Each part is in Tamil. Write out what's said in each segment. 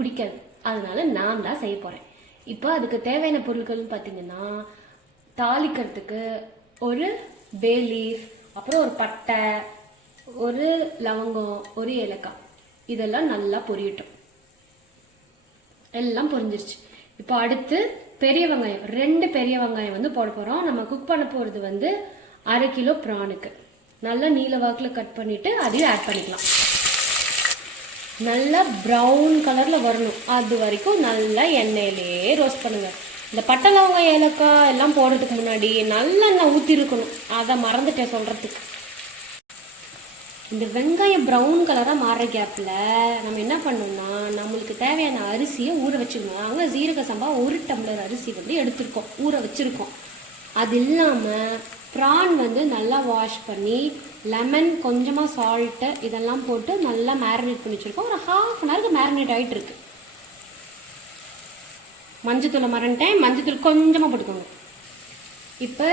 பிடிக்காது. அதனால நான் தான் செய்ய போகிறேன் இப்போ அதுக்கு தேவையான பொருட்கள்னு பார்த்தீங்கன்னா தாளிக்கிறதுக்கு ஒரு பே லீஃப் அப்புறம் ஒரு பட்டை ஒரு லவங்கம் ஒரு ஏலக்காய். இதெல்லாம் நல்லா பொரியட்டும். எல்லாம் பொரிஞ்சிருச்சு. இப்போ அடுத்து பெரிய வெங்காயம். ரெண்டு பெரிய வெங்காயம் வந்து போட போகிறோம் நம்ம குக் பண்ண போகிறது வந்து அரை கிலோ ப்ரானுக்கு நல்லா நீல வாக்கில் கட் பண்ணிவிட்டு அதையும் ஆட் பண்ணிக்கலாம். நல்லா ப்ரௌன் கலரில் வரணும். அது வரைக்கும் நல்லா எண்ணெயிலேயே ரோஸ்ட் பண்ணுங்கள் இந்த பட்டை ஏலக்காய் எல்லாம் போடுறதுக்கு முன்னாடி நல்லெண்ணெய் ஊற்றி இருக்கணும் அதை மறந்துட்டேன் சொல்கிறதுக்கு இந்த வெங்காயம் ப்ரௌன் கலராக மாறுற கேப்பில் நம்ம என்ன பண்ணோம்னா நம்மளுக்கு தேவையான அரிசியை ஊற வச்சுக்கணும். நாங்கள் ஜீரக சம்பா ஒரு டம்ளர் அரிசி வந்து எடுத்திருக்கோம். ஊற வச்சுருக்கோம். அது இல்லாமல் ப்ரான் வந்து நல்லா வாஷ் பண்ணி லெமன் கொஞ்சமாக சால்ட்டு இதெல்லாம் போட்டு நல்லா மேரினேட் பண்ணி வச்சுருக்கோம். ஒரு ஹாஃப் அன் ஹவருக்கு மேரினேட் ஆகிட்டு இருக்கு. மஞ்சத்தூளை மறந்துட்டேன். மஞ்சத்தூள் கொஞ்சமாக போட்டுக்கோங்க. இப்போ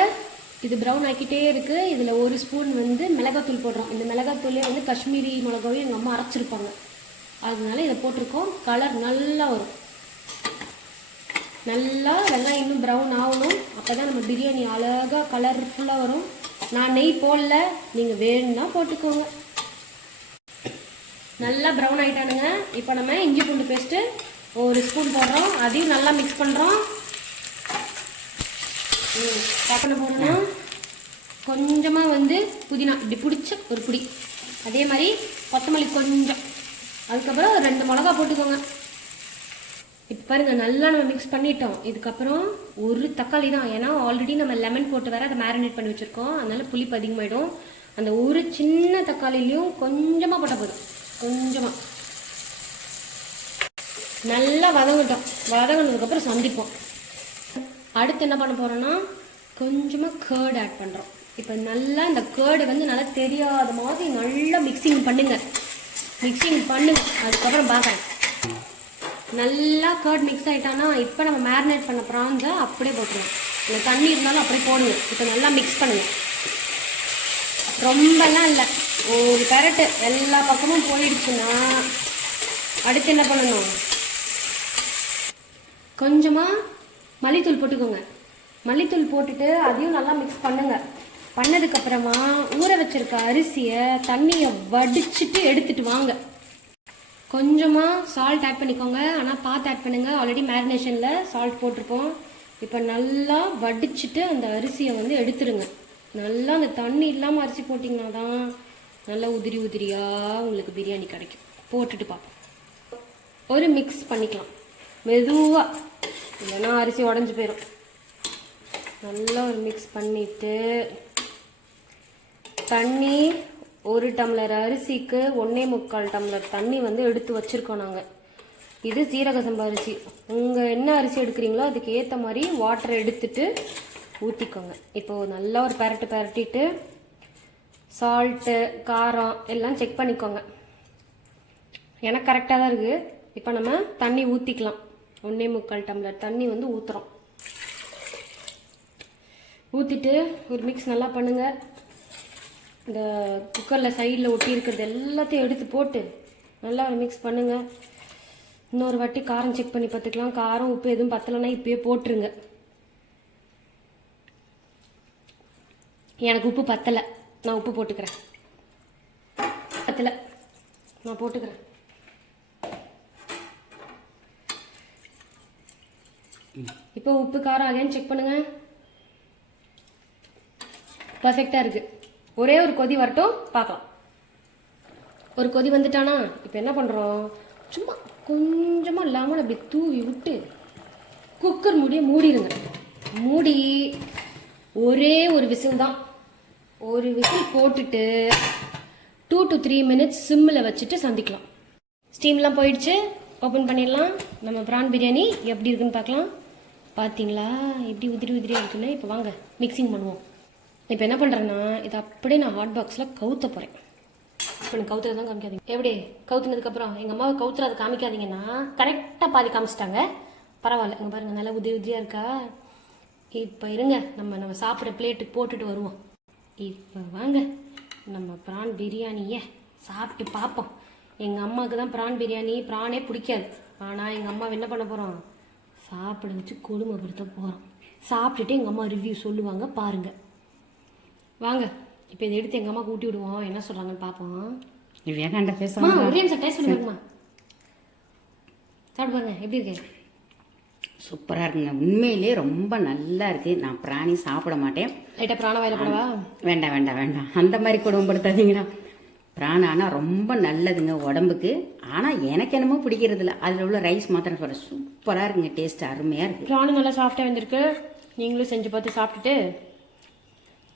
இது ப்ரௌன் ஆக்கிட்டே இருக்குது இதில் ஒரு ஸ்பூன் வந்து மிளகாத்தூள் போடுறோம். இந்த மிளகாத்தூளே வந்து காஷ்மீரி மிளகாவையும் எங்கள் அம்மா அரைச்சிருப்பாங்க. அதனால இதை போட்டிருக்கோம். கலர் நல்லா வரும். நல்லா வெங்காயம் இன்னும் ப்ரௌன் ஆகணும். அப்போ தான் நம்ம பிரியாணி அழகாக கலர்ஃபுல்லாக வரும். நான் நெய் போடல. நீங்கள் வேணும்னா போட்டுக்கோங்க. நல்லா ப்ரௌன் ஆகிட்டானுங்க இப்போ நம்ம இஞ்சி பூண்டு பேஸ்ட்டு ஒரு ஸ்பூன் போடுறோம். அதையும் நல்லா மிக்ஸ் பண்ணுறோம் டக்குனு போடணும். கொஞ்சமாக வந்து புதினா இப்படி பிடிச்ச ஒரு புடி. அதே மாதிரி கொத்தமல்லி கொஞ்சம். அதுக்கப்புறம் ரெண்டு மிளகா போட்டுக்கோங்க. இப்போ பாருங்க நல்லா நம்ம மிக்ஸ் பண்ணிட்டோம். இதுக்கப்புறம் ஒரு தக்காளி தான். ஏன்னா ஆல்ரெடி நம்ம லெமன் போட்டு வேற அதை மேரினேட் பண்ணி வச்சிருக்கோம். அதனால புளிப்பு அதிகமாயிடும். அந்த ஒரு சின்ன தக்காளிலையும் கொஞ்சமாக போட்டால் போதும். கொஞ்சமாக நல்லா வதங்கிட்டோம். வதங்கினதுக்கப்புறம் சந்திப்போம். அடுத்து என்ன பண்ண போறோம்னா கொஞ்சமாக கேர்டு ஆட் பண்ணுறோம் இப்போ நல்லா இந்த கேர்டு வந்து நல்லா தெரியாத மாதிரி நல்லா மிக்சிங் பண்ணுங்க. மிக்சிங் பண்ணுங்க. அதுக்கப்புறம் பார்க்குறேன். நல்லா கேர்ட் மிக்ஸ் ஆயிட்டானா இப்போ நம்ம மேரினேட் பண்ண ப்ரான்ஸை அப்படியே போட்டுருவோம். இல்லை தண்ணி இருந்தாலும் அப்படியே போடுங்க. இப்போ நல்லா மிக்ஸ் பண்ணுங்க. ரொம்பலாம் இல்லை. ஒரு கரட்டு எல்லா பக்கமும் போயிடுச்சுன்னா அடுத்து என்ன பண்ணணும்? கொஞ்சமாக மல்லித்தூள் போட்டுக்கோங்க. மல்லித்தூள் போட்டுட்டு அதையும் நல்லா மிக்ஸ் பண்ணுங்க. பண்ணதுக்கப்புறமா ஊற வச்சிருக்க அரிசியை தண்ணியை வடிச்சிட்டு எடுத்துட்டு வாங்க. கொஞ்சமாக சால்ட் ஆட் பண்ணிக்கோங்க. ஆனால் பார்த்து ஆட் பண்ணுங்கள் ஆல்ரெடி மேரினேஷனில் சால்ட் போட்டிருப்போம். இப்போ நல்லா வடிச்சிட்டு அந்த அரிசியை வந்து எடுத்துருங்க. நல்லா அந்த தண்ணி இல்லாமல் அரிசி போட்டிங்கன்னா தான் நல்லா உதிரி உதிரியாக உங்களுக்கு பிரியாணி கிடைக்கும். போட்டுட்டு பார்ப்போம். ஒரு மிக்ஸ் பண்ணிக்கலாம். மெதுவாக இல்லைன்னா அரிசி உடஞ்சி போயிடும் நல்லா ஒரு மிக்ஸ் பண்ணிவிட்டு தண்ணி ஒரு டம்ளர் அரிசிக்கு ஒன்றே முக்கால் டம்ளர் தண்ணி வந்து எடுத்து வச்சுருக்கோம் நாங்கள் இது சீரக சம்பா அரிசி. உங்கள் என்ன அரிசி எடுக்கிறீங்களோ அதுக்கு ஏற்ற மாதிரி வாட்டரை எடுத்துட்டு ஊற்றிக்கோங்க இப்போது நல்லா ஒரு பரட்டு பரட்டிட்டு சால்ட்டு காரம் எல்லாம் செக் பண்ணிக்கோங்க. எனக்கு கரெக்டாக தான் இருக்குது இப்போ நம்ம தண்ணி ஊற்றிக்கலாம் ஒன்றே முக்கால் டம்ளர் தண்ணி வந்து ஊற்றுறோம் ஊற்றிட்டு ஒரு மிக்ஸ் நல்லா பண்ணுங்கள் இந்த குக்கரில் சைடில் ஒட்டி இருக்கிறது எல்லாத்தையும் எடுத்து போட்டு நல்லா மிக்ஸ் பண்ணுங்கள் இன்னொரு வாட்டி காரம் செக் பண்ணி பார்த்துக்கலாம். காரம் உப்பு எதுவும் பத்தலைன்னா இப்பயே போட்டுருங்க. எனக்கு உப்பு பத்தலை. நான் உப்பு போட்டுக்கிறேன். பத்தலை. நான் போட்டுக்கிறேன். இப்போ உப்பு காரம் அகைன் செக் பண்ணுங்க. பர்ஃபெக்டாக இருக்குது ஒரே ஒரு கொதி வரட்டும் பார்க்கலாம். ஒரு கொதி வந்துட்டானா? இப்போ என்ன பண்ணுறோம் சும்மா கொஞ்சமாக லெமன் அப்படி தூவி விட்டு குக்கர் மூடிய மூடிடுங்க. மூடி ஒரே ஒரு விசில் தான். ஒரு விசில் போட்டுட்டு டூ டு த்ரீ மினிட்ஸ் சிம்மில் வச்சுட்டு சந்திக்கலாம். ஸ்டீம்லாம் போயிடுச்சு. ஓப்பன் பண்ணிடலாம். நம்ம ப்ரான் பிரியாணி எப்படி இருக்குன்னு பார்க்கலாம். பார்த்தீங்களா எப்படி உதிரி உதிரியாக இருக்குன்னு? இப்போ வாங்க மிக்சிங் பண்ணுவோம். இப்போ என்ன பண்ணுறேன்னா இதை அப்படியே நான் ஹாட் பாக்ஸில் கவுத்த போகிறேன் இப்போ எனக்கு கவுத்துறது தான் காமிக்காதீங்க. எப்படி? கவுத்துனதுக்கப்புறம் எங்கள் அம்மாவை கவுத்துறது காமிக்காதீங்கன்னா கரெக்டாக பாதி காமிச்சிட்டாங்க. பரவாயில்ல. இங்கே பாருங்கள் நல்லா உதவி உதவியாக இருக்கா? இப்போ இருங்க நம்ம நம்ம சாப்பிட்ற பிளேட்டுக்கு போட்டுட்டு வருவோம். இப்போ வாங்க நம்ம ப்ரான் பிரியாணியை சாப்பிட்டு பார்ப்போம். எங்கள் அம்மாவுக்கு தான் ப்ரான் பிரியாணி ப்ரானே பிடிக்காது. ஆனால் எங்கள் அம்மா என்ன பண்ண போகிறோம் சாப்பிட வச்சு கொடுமைப்படுத்த போகிறோம் சாப்பிட்டுட்டு எங்கள் அம்மா ரிவ்யூ சொல்லுவாங்க பாருங்கள் வாங்க. இப்போ இதை எடுத்து எங்கள் அம்மா ஊட்டி விடுவோம் என்ன சொல்கிறாங்கன்னு பார்ப்போம் நீ வேணாண்ட அம்மா பேசாம ஒரே நிமிஷம் டேஸ்ட் பண்ணுங்கம்மா. சாப்பிட்டு பாருங்க. எப்படி இருக்கு? சூப்பராக இருக்குங்க. உண்மையிலே ரொம்ப நல்லா இருக்கு. நான் பிராணி சாப்பிட மாட்டேன். லைட்டாக பிராண வாயில போடவா? வேண்டாம் வேண்டாம் வேண்டாம். அந்த மாதிரி குடும்பப்படுத்தாதீங்கடா பிராணம் ஆனால் ரொம்ப நல்லதுங்க உடம்புக்கு. ஆனால் எனக்கு என்னமோ பிடிக்கிறது இல்லை அதில் உள்ள ரைஸ் மாத்திரம் சொல்கிறேன் சூப்பராக இருக்குங்க. டேஸ்ட் அருமையாக இருக்குது பிராணு நல்லா சாஃப்டாக வந்திருக்கு. நீங்களும் செஞ்சு பார்த்து சாப்பிட்டுட்டு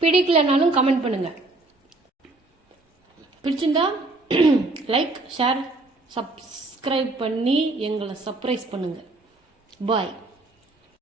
பிடிக்கலனாலும் கமெண்ட் பண்ணுங்க. பிடிச்சிருந்தா லைக் ஷேர் சப்ஸ்கிரைப் பண்ணி எங்களை சர்ப்ரைஸ் பண்ணுங்க. பாய்